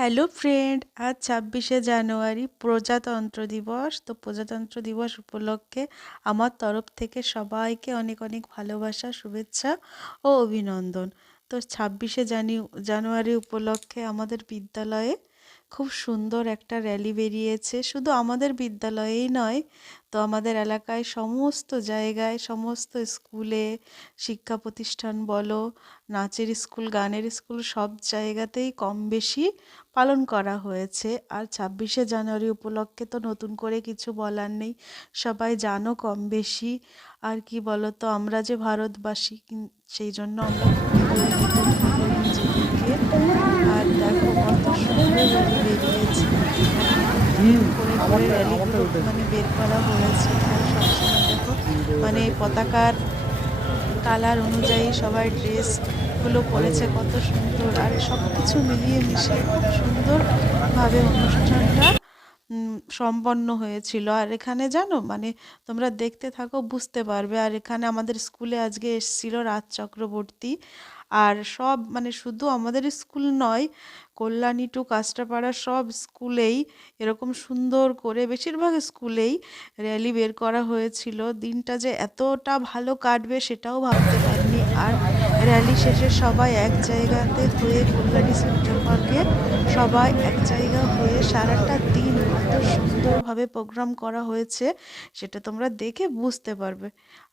Hello friend, আজ ছাব্বিশে জানুয়ারি প্রজাতন্ত্র দিবস। তো প্রজাতন্ত্র দিবস উপলক্ষে আমার তরফ থেকে সবাইকে অনেক অনেক ভালোবাসা, শুভেচ্ছা ও অভিনন্দন। তো ছাব্বিশে জানি, জানুয়ারি উপলক্ষে আমাদের বিদ্যালয়ে খুব সুন্দর একটা র্যালি বেরিয়েছে। শুধু আমাদের বিদ্যালয়েই নয়, তো আমাদের এলাকায় সমস্ত জায়গায়, সমস্ত স্কুলে শিক্ষা প্রতিষ্ঠান বলো, নাচের স্কুল গানের স্কুল সব জায়গাতেই কম বেশি পালন করা হয়েছে। আর ছাব্বিশে জানুয়ারি উপলক্ষে তো নতুন করে কিছু বলার নেই, সবাই জানো কম বেশি। আর কি বলো তো আমরা যে ভারতবাসী, সেই জন্য আমরা আর দেখো কত সুন্দর বেরিয়েছে মানে বের করা হয়েছে সবসময় মানে পতাকার কালার অনুযায়ী সবাই ড্রেসগুলো পরেছে, কত সুন্দর। আর সব কিছু মিলিয়ে মিশে খুব সুন্দরভাবে অনুষ্ঠানটা সম্পন্ন হয়েছিল। আর এখানে জানো মানে তোমরা দেখতে থাকো, বুঝতে পারবে। আর এখানে আমাদের স্কুলে আজকে এসেছিল রাজ চক্রবর্তী। আর সব মানে শুধু আমাদের স্কুল নয় কল্যাণী টু কাস্টাপাড়া সব স্কুলেই এরকম সুন্দর করে বেশিরভাগ স্কুলেই র্যালি বের করা হয়েছিল। দিনটা যে এতটা ভালো কাটবে সেটাও ভাবতে পারিনি। আর র্যালি শেষে সবাই এক জায়গাতে হয়ে কল্যাণী সেন্ট্রাল পার্কে সবাই এক জায়গা হয়ে সারাটা দিন এত সুন্দরভাবে প্রোগ্রাম করা হয়েছে সেটা তোমরা দেখে বুঝতে পারবে।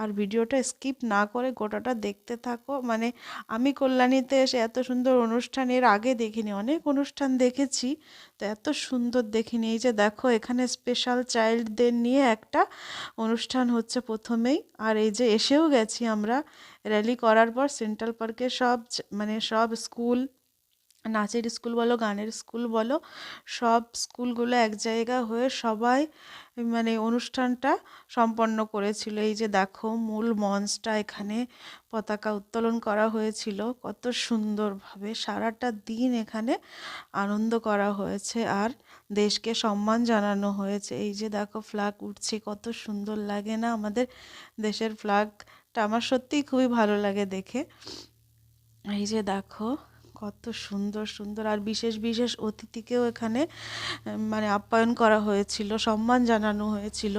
আর ভিডিওটা স্কিপ না করে গোটাটা দেখতে থাকো। মানে আমি কল্যাণীতে এসে এত সুন্দর অনুষ্ঠান এর আগে দেখিনি। অনেক অনুষ্ঠান দেখেছি, তো এত সুন্দর দেখিনি। এই যে দেখো, এখানে স্পেশাল চাইল্ডদের নিয়ে একটা অনুষ্ঠান হচ্ছে প্রথমেই। আর এই যে এসেও গেছি আমরা। র্যালি করার পর সেন্ট্রাল পার্কে সব মানে সব স্কুল নাচের স্কুল বলো, গানের স্কুল বলো, সব স্কুলগুলো এক জায়গা হয়ে সবাই মানে অনুষ্ঠানটা সম্পন্ন করেছিল। এই যে দেখো, মূল মঞ্চটা এখানে পতাকা উত্তোলন করা হয়েছিল। কত সুন্দরভাবে সারাটা দিন এখানে আনন্দ করা হয়েছে আর দেশকে সম্মান জানানো হয়েছে। এই যে দেখো ফ্ল্যাগ উঠছে, কত সুন্দর লাগে না আমাদের দেশের ফ্ল্যাগটা আমার সত্যিই খুবই ভালো লাগে দেখে। এই যে দেখো কত সুন্দর সুন্দর। আর বিশেষ বিশেষ অতিথিকেও এখানে মানে আপ্যায়ন করা হয়েছিল, সম্মান জানানো হয়েছিল।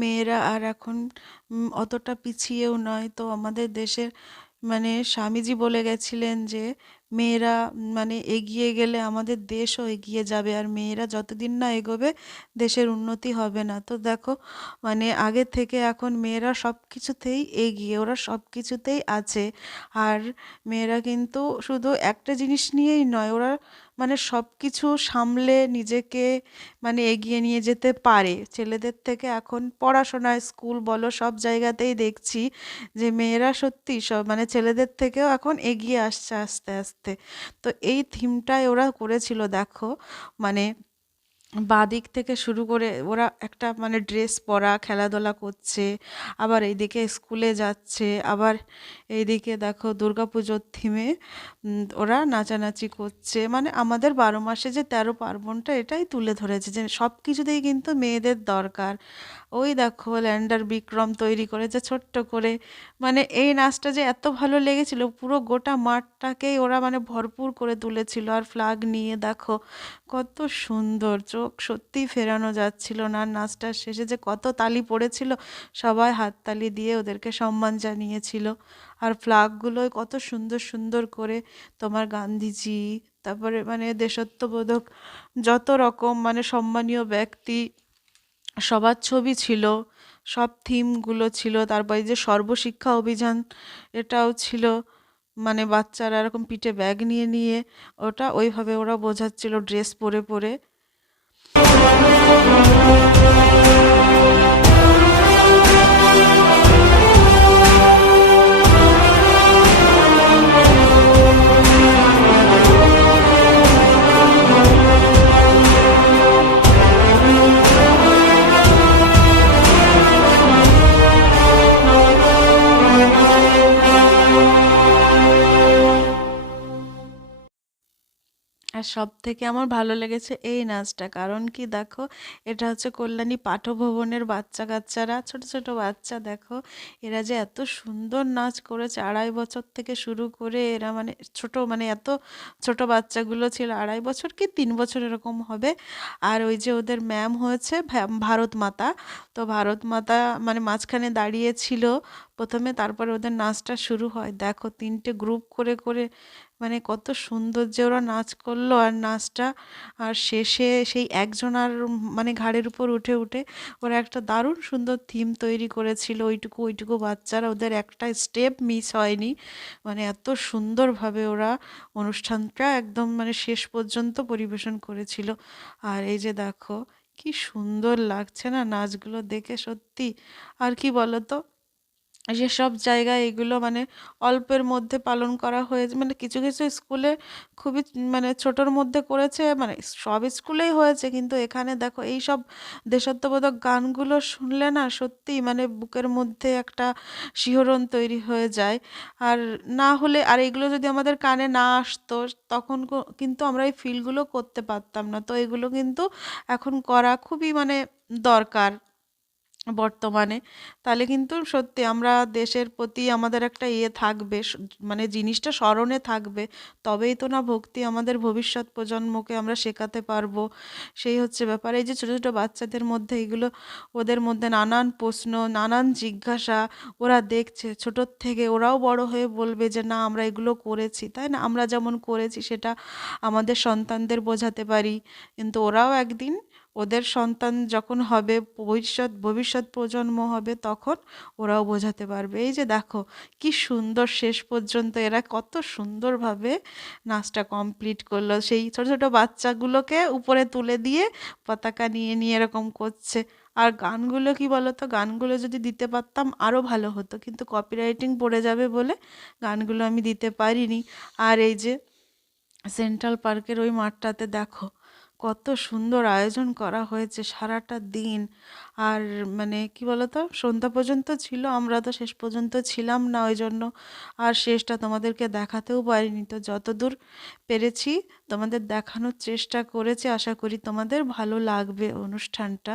মেয়েরা আর এখন অতটা পিছিয়েও নয়। তো আমাদের দেশের মানে স্বামীজি বলে গেছিলেন যে, মেয়েরা মানে এগিয়ে গেলে আমাদের দেশও এগিয়ে যাবে আর মেয়েরা যতদিন না এগোবে, দেশের উন্নতি হবে না। তো দেখো মানে আগে থেকে এখন মেয়েরা সব কিছুতেই এগিয়ে, ওরা সব কিছুতেই আছে। আর মেয়েরা কিন্তু শুধু একটা জিনিস নিয়েই নয়, ওরা মানে সব কিছু সামলে নিজেকে মানে এগিয়ে নিয়ে যেতে পারে। ছেলেদের থেকে এখন পড়াশোনায় স্কুল বলো, সব জায়গাতেই দেখছি যে মেয়েরা সত্যি সব মানে ছেলেদের থেকেও এখন এগিয়ে আসছে আস্তে আস্তে। তো এই থিমটাই ওরা করেছিল, দেখো। মানে বাদিক থেকে শুরু করে ওরা একটা মানে ড্রেস পরা, খেলাধুলা করছে, আবার এইদিকে স্কুলে যাচ্ছে, আবার এইদিকে দেখো দুর্গাপুজোর থিমে ওরা নাচানাচি করছে। মানে আমাদের বারো মাসে যে তেরো পার্বণটা এটাই তুলে ধরেছে যে সব কিছুতেই কিন্তু মেয়েদের দরকার। ওই দেখো ল্যান্ডার বিক্রম তৈরি করেছে ছোট্ট করে। মানে এই নাচটা যে এত ভালো লেগেছিল, পুরো গোটা মাঠটাকেই ওরা মানে ভরপুর করে তুলেছিল। আর ফ্লাগ নিয়ে দেখো কত সুন্দর চোখ সত্যিই ফেরানো যাচ্ছিল না। নাচটার শেষে যে কত তালি পড়েছিল, সবাই হাততালি দিয়ে ওদেরকে সম্মান জানিয়েছিল। আর ফ্ল্যাগগুলোয় কত সুন্দর সুন্দর করে তোমার গান্ধীজি, তারপরে মানে দেশত্ববোধক যত রকম মানে সম্মানীয় ব্যক্তি, সবার ছবি ছিল, সব থিমগুলো ছিল। তারপরে যে সর্বশিক্ষা অভিযান এটাও ছিল। মানে বাচ্চারা এরকম পিঠে ব্যাগ নিয়ে নিয়ে ওটা ওইভাবে ওরা বোঝাচ্ছিল, ড্রেস পরে পরে। Thank you. সব থেকে আমার ভালো লেগেছে এই নাচটা। কারণ কি দেখো, এটা হচ্ছে কল্যাণী পাঠভবনের বাচ্চা কাচ্চারা ছোট ছোট বাচ্চা দেখো, এরা যে এত সুন্দর নাচ করেছে। আড়াই বছর থেকে শুরু করে এরা মানে ছোট মানে এত ছোট বাচ্চাগুলো ছিল, আড়াই বছর কি তিন বছর এরকম হবে? আর ওই যে ওদের ম্যাম হয়েছে ভারত মাতা তো ভারত মাতা মানে মাঝখানে দাঁড়িয়ে ছিল প্রথমে তারপরে ওদের নাচটা শুরু হয়। দেখো তিনটে গ্রুপ করে করে মানে কত সুন্দর যে ওরা নাচ করল আর নাচটা। আর শেষে সেই একজনার মানে ঘাড়ের উপর উঠে উঠে ওরা একটা দারুণ সুন্দর থিম তৈরি করেছিল। ওইটুকু ওইটুকু বাচ্চারা ওদের একটা স্টেপ মিস হয়নি। মানে এত সুন্দরভাবে ওরা অনুষ্ঠানটা একদম মানে শেষ পর্যন্ত পরিবেশন করেছিল। আর এই যে দেখো কি সুন্দর লাগছে না নাচগুলো দেখে সত্যি। আর কি বলো তো যেসব জায়গায় এগুলো মানে অল্পের মধ্যে পালন করা হয়েছে মানে কিছু কিছু স্কুলে খুবই মানে ছোটোর মধ্যে করেছে মানে সব স্কুলেই হয়েছে, কিন্তু এখানে দেখো এই সব দেশাত্মবোধক গানগুলো শুনলে না সত্যিই মানে বুকের মধ্যে একটা শিহরণ তৈরি হয়ে যায়। আর না হলে, আর এগুলো যদি আমাদের কানে না আসতো, তখন কিন্তু আমরা এই ফিলগুলো করতে পারতাম না। তো এগুলো কিন্তু এখন করা খুবই মানে দরকার। বর্তমানে, তাহলে কিন্তু সত্যি আমরা দেশের প্রতি আমাদের একটা ইয়ে থাকবে মানে জিনিসটা স্মরণে থাকবে, তবেই তো না ভক্তি আমাদের ভবিষ্যৎ প্রজন্মকে আমরা শেখাতে পারব। সেই হচ্ছে ব্যাপার। এই যে ছোটো ছোটো বাচ্চাদের মধ্যে এগুলো, ওদের মধ্যে নানান প্রশ্ন, নানান জিজ্ঞাসা ওরা দেখছে। ছোটোর থেকে ওরাও বড় হয়ে বলবে যে, না, আমরা এগুলো করেছি। তাই না? আমরা যেমন করেছি সেটা আমাদের সন্তানদের বোঝাতে পারি। কিন্তু ওরাও একদিন ওদের সন্তান যখন হবে, ভবিষ্যৎ ভবিষ্যৎ প্রজন্ম হবে, তখন ওরাও বোঝাতে পারবে। এই যে দেখো, কি সুন্দর শেষ পর্যন্ত এরা কত সুন্দরভাবে নাচটা কমপ্লিট করল। সেই ছোটো ছোটো বাচ্চাগুলোকে উপরে তুলে দিয়ে পতাকা নিয়ে নিয়ে এরকম করছে। আর গানগুলো কি বলতো? গানগুলো যদি দিতে পারতাম আরও ভালো হতো। কিন্তু কপিরাইটিং পড়ে যাবে বলে গানগুলো আমি দিতে পারিনি। আর এই যে সেন্ট্রাল পার্কের ওই মাঠটাতে দেখো কত সুন্দর আয়োজন করা হয়েছে সারাটা দিন। আর মানে কি বলতো, সন্ধ্যা পর্যন্ত ছিল, আমরা তো শেষ পর্যন্ত ছিলাম না ওই জন্য আর শেষটা তোমাদেরকে দেখাতেও পারিনি। তো যতদূর পেরেছি তোমাদের দেখানোর চেষ্টা করেছি। আশা করি তোমাদের ভালো লাগবে অনুষ্ঠানটা।